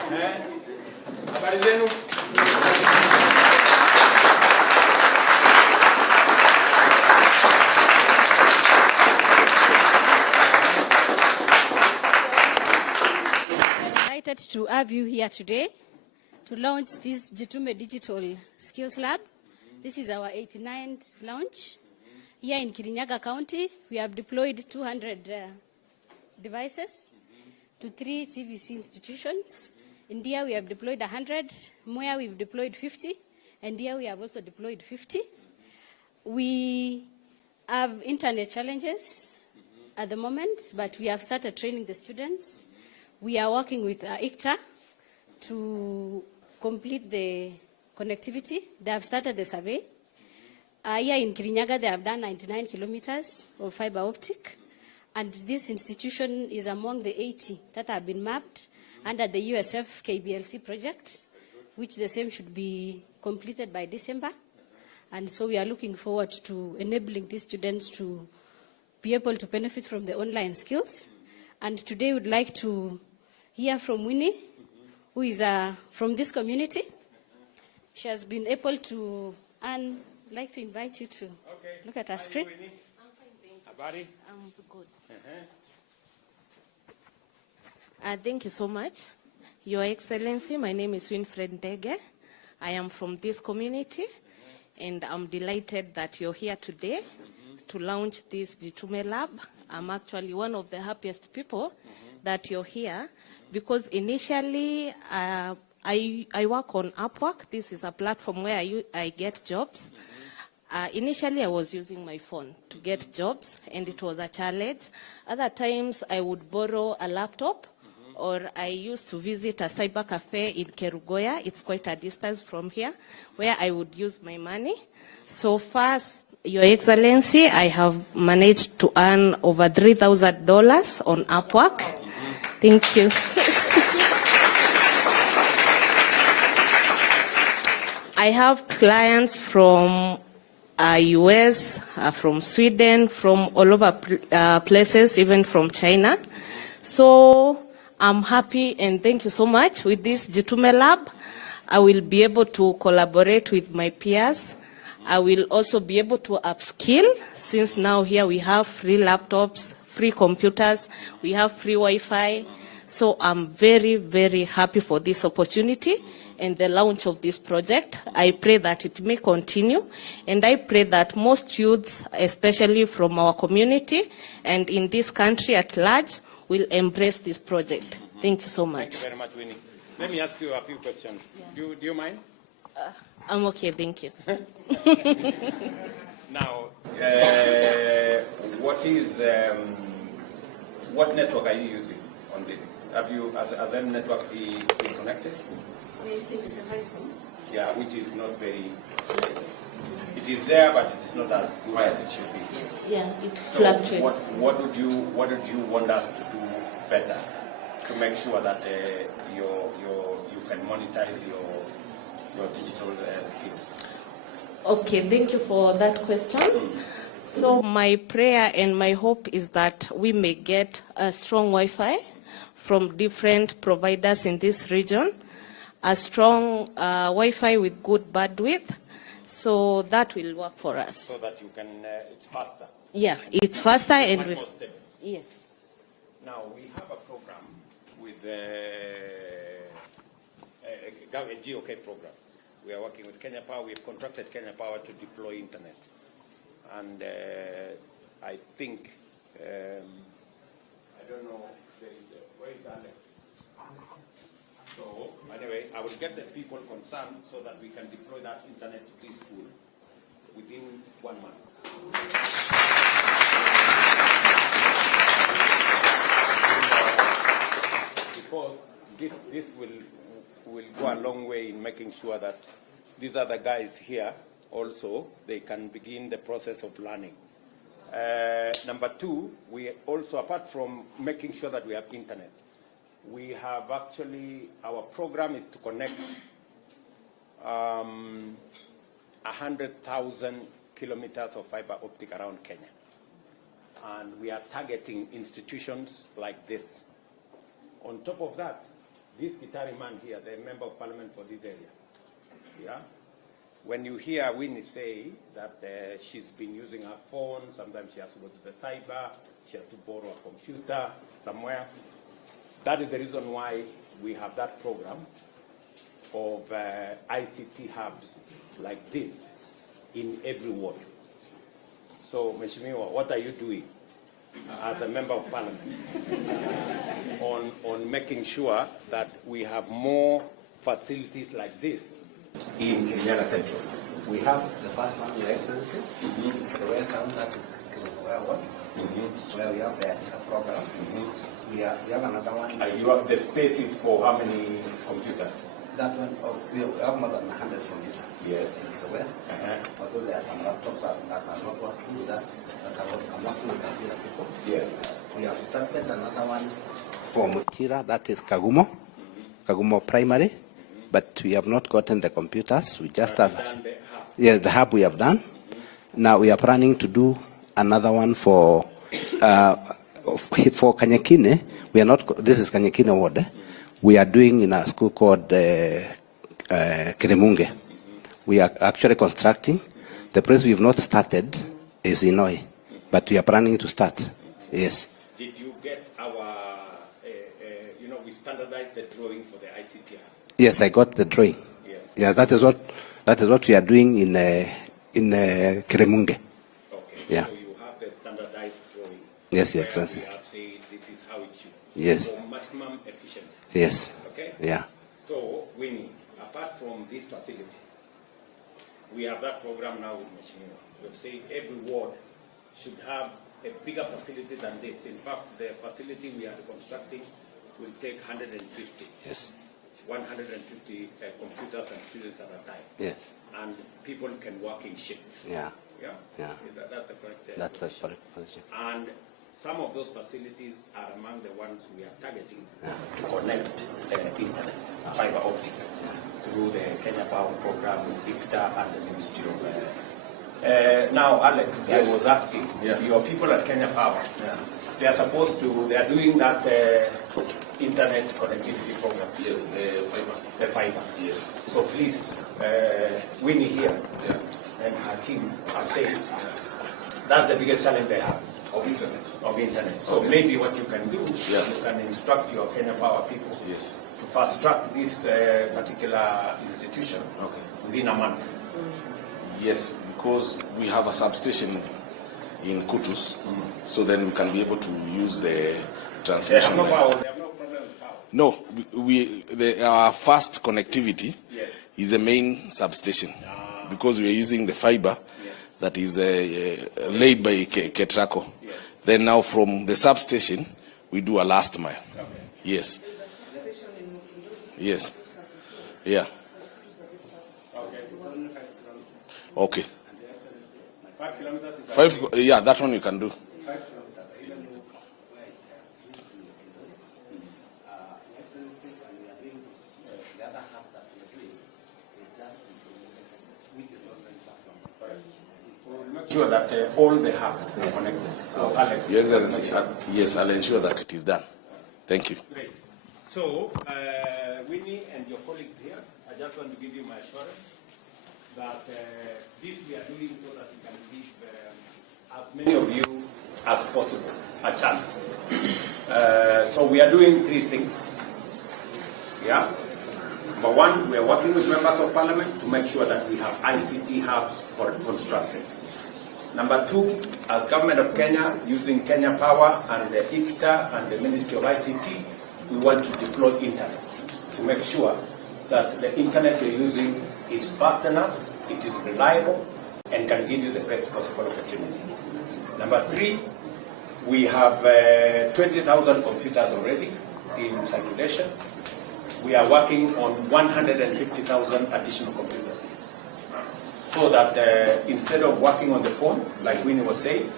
Habari zenu? To have you here today to launch this Jitume Digital Skills Lab. This is our 89th launch. Here in Kirinyaga County, we have deployed 200 devices to 3 TVC institutions. In India, we have deployed 100. Moya, we've deployed 50. And here, we have also deployed 50. We have internet challenges at the moment, but we have started training the students. We are working with ICTA to complete the connectivity. They have started the survey. Here in Kirinyaga, they have done 99 kilometers of fiber optic. And this institution is among the 80 that have been mapped under the USF KBLC project, which the same should be completed by December. And so we are looking forward to enabling these students to be able to benefit from the online skills. And today we'd like to hear from Winnie, who is from this community. She has been able to, and I'd like to invite you to look at her screen. Winnie? I'm fine, thank you. I'm good. Thank you so much. Your Excellency, my name is Winfred Ndege. I am from this community, and I'm delighted that you're here today to launch this Jitume Lab. I'm actually one of the happiest people that you're here, because initially I work on Upwork. This is a platform where I get jobs. Initially, I was using my phone to get jobs, and it was a challenge. Other times, I would borrow a laptop, or I used to visit a cyber cafe in Kerugoya. It's quite a distance from here, where I would use my money. So fast, Your Excellency, I have managed to earn over $3,000 on Upwork. Thank you. I have clients from US, from Sweden, from all over places, even from China. So I'm happy and thank you so much. With this Jitume Lab, I will be able to collaborate with my peers. I will also be able to upskill, since now here we have free laptops, free computers, we have free Wi-Fi. So I'm very, very happy for this opportunity and the launch of this project. I pray that it may continue, and I pray that most youths, especially from our community and in this country at large, will embrace this project. Thank you so much. Thank you very much, Winnie. Let me ask you a few questions. Yeah. Do you mind? I'm okay, thank you. Now, what network are you using on this? Have you, has any network been connected? We're using the Safaricom. Yeah, which is not very. It is there, but it is not as good as it should be. Yes, yeah, it So fluctuates. what would you want us to do better to make sure that you can monetize your digital skills? Okay, thank you for that question. So my prayer and my hope is that we may get a strong Wi-Fi from different providers in this region, a strong Wi-Fi with good bandwidth, so that will work for us. So that you can, it's faster. Yeah, it's faster and Much more stable. yes. Now, we have a program with a GOK program. We are working with Kenya Power. We have contracted Kenya Power to deploy internet. And I think, I don't know, where is Alex? So, anyway, I will get the people concerned so that we can deploy that internet to this school within 1 month. Because this will go a long way in making sure that these other guys here also, they can begin the process of learning. Number two, we also, apart from making sure that we have internet, we have actually, our program is to connect 100,000 kilometers of fiber optic around Kenya. And we are targeting institutions like this. On top of that, this Gitari man here, the member of parliament for this area, yeah? When you hear Winnie say that she's been using her phone, sometimes she has to go to the cyber, she has to borrow a computer somewhere, that is the reason why we have that program of ICT hubs like this in every ward. So, Mheshimiwa, what are you doing as a member of parliament on making sure that we have more facilities like this in Kirinyaga Central? We have the first one, Your Excellency, the welcome that is where we have the program. We have another one. You have the spaces for how many computers? That one, we have more than 100 computers. Yes. Although there are some laptops that are not working with that are working with computer people. Yes. We have started another one for Mutira, that is Kagumo Primary, but we have not gotten the computers. We just have the hub we have done. Now we are planning to do another one for Kanyakine. We are not. This is Kanyakine ward. We are doing in a school called Kirinyaga. We are actually constructing. The place we have not started is Inoi, but we are planning to start. Yes. Did you get our? We standardized the drawing for the ICT. Yes, I got the drawing. Yes. Yeah, that is what we are doing in Kirinyaga. Okay. Yeah. So you have the standardized drawing. Yes, Your Excellency. We have said this is how it should. Yes. For maximum efficiency. Yes. Okay. Yeah. So, Winnie, apart from this facility, we have that program now with Mheshimiwa. We've said every ward should have a bigger facility than this. In fact, the facility we are constructing will take 150. Yes. 150 computers and students at a time. Yes. And people can work in shifts. Yeah. Yeah? Yeah. That's a correct That's the position. position. And some of those facilities are among the ones we are targeting to connect internet, fiber optic, through the Kenya Power Program, ICTA, and the Ministry of... now, Alex, Yes. I was asking, your people at Kenya Power, they are doing that internet connectivity program. Yes, the fiber. The fiber. Yes. So please, Winnie here and her team have said that's the biggest challenge they have. Of internet. So Okay. maybe what you can do, Yeah. you can instruct your Kenya Power people Yes. to fast track this particular institution within a month. Yes, because we have a substation in Kutus, so then we can be able to use the They transmission have no line. power. They have no problem with power. No, our fast connectivity Yes. is the main substation because we are using the fiber that is laid by Ketraco. Yes. Then now from the substation, we do a last mile. Okay. Yes. Yes. Yeah. Okay. 5 kilometers. Yeah, that one you can do. Sure that all the hubs are connected. So, Alex. Your Excellency, yes, I'll ensure that it is done. Thank you. Great. So, Winnie and your colleagues here, I just want to give you my assurance that this we are doing so that we can give as many of you as possible a chance. So we are doing 3 things. Yeah. Number 1, we are working with members of parliament to make sure that we have ICT hubs constructed. Number 2, as government of Kenya, using Kenya Power and the ICTA and the Ministry of ICT, we want to deploy internet to make sure that the internet you're using is fast enough, it is reliable, and can give you the best possible opportunity. Number 3, we have 20,000 computers already in circulation. We are working on 150,000 additional computers. So that instead of working on the phone, like Winnie was saying,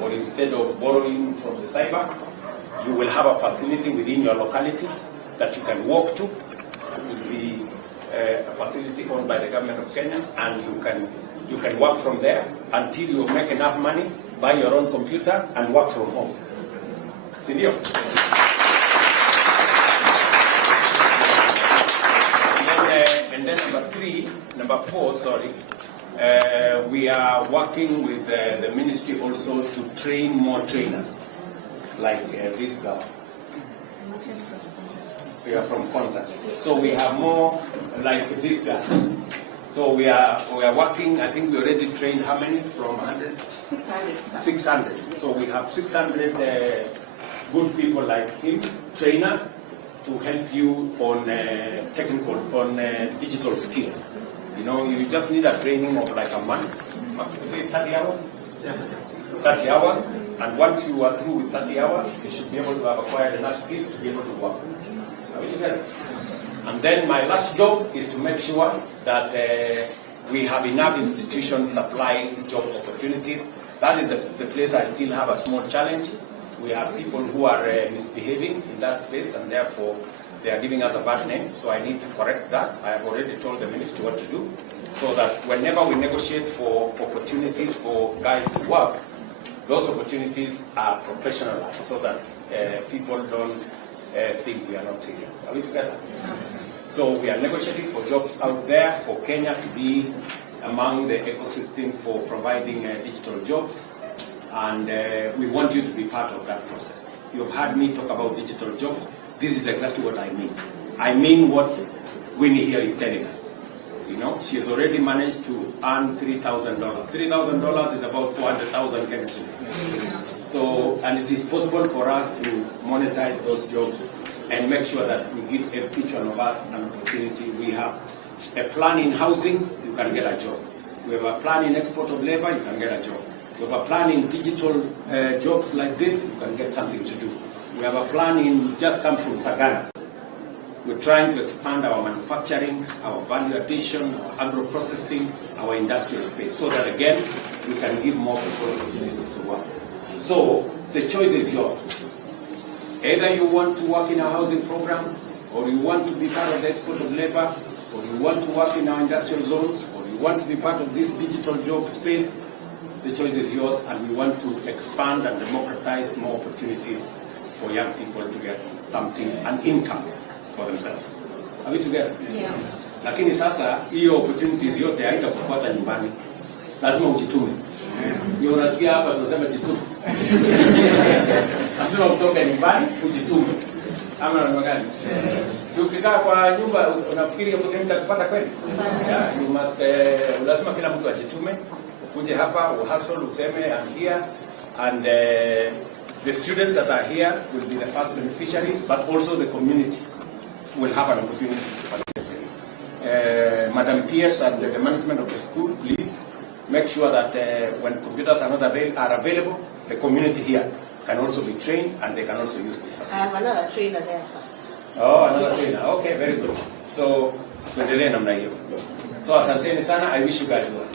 or instead of borrowing from the cyber, you will have a facility within your locality that you can walk to. It will be a facility owned by the government of Kenya, and you can work from there until you make enough money, buy your own computer, and work from home. Sindio? then number four, we are working with the ministry also to train more trainers, like this girl. We are from Konza. So we have more like this guy. So we are working, I think we already trained how many from 100? 600. So we have 600 good people like him, trainers, to help you on digital skills. You know, you just need a training of like a month, 30 hours? 30 hours, and once you are through with 30 hours, you should be able to have acquired enough skills to be able to work. Are we together? And then my last job is to make sure that we have enough institutions supplying job opportunities. That is the place I still have a small challenge. We have people who are misbehaving in that space, and therefore they are giving us a bad name. So I need to correct that. I have already told the ministry what to do, so that whenever we negotiate for opportunities for guys to work, those opportunities are professionalized, so that people don't think we are not serious. Are we together? So we are negotiating for jobs out there for Kenya to be among the ecosystem for providing digital jobs, and we want you to be part of that process. You've heard me talk about digital jobs. This is exactly what I mean. I mean what Winnie here is telling us. You know, she has already managed to earn $3,000. $3,000 is about 400,000 Kenyan shillings. So, and it is possible for us to monetize those jobs and make sure that we give each one of us an opportunity. We have a plan in housing, you can get a job. We have a plan in export of labor, you can get a job. We have a plan in digital jobs like this, you can get something to do. We have a plan in, just come from Sagana. We're trying to expand our manufacturing, our value addition, our agro-processing, our industrial space, so that again, we can give more people opportunities to work. So, the choice is yours. Either you want to work in a housing program, or you want to be part of the export of labor, or you want to work in our industrial zones, or you want to be part of this digital job space. The choice is yours, and we want to expand and democratize more opportunities for young people to get something, an income for themselves. Are we together? Yes. Lakini sasa, hiyo opportunities yote haitakupata nyumbani. Lazima ujitume. Ndio unasikia hapa tunasema jitume. Lazima utoke nyumbani ujitume. Ama namna gani? Si ukikaa kwa nyumba unafikiri opportunity kupata kweli? You must, lazima kila mtu ajitume. Uje hapa, uhustle, useme, I'm here, and the students that are here will be the first beneficiaries, but also the community will have an opportunity to participate. Madam Pierce and the management of the school, please make sure that when computers are not available, the community here can also be trained, and they can also use this facility. I have another trainer there, sir. Oh, another trainer. Okay, very good. So, tuendelee namna hiyo. So, asanteni sana. I wish you guys well.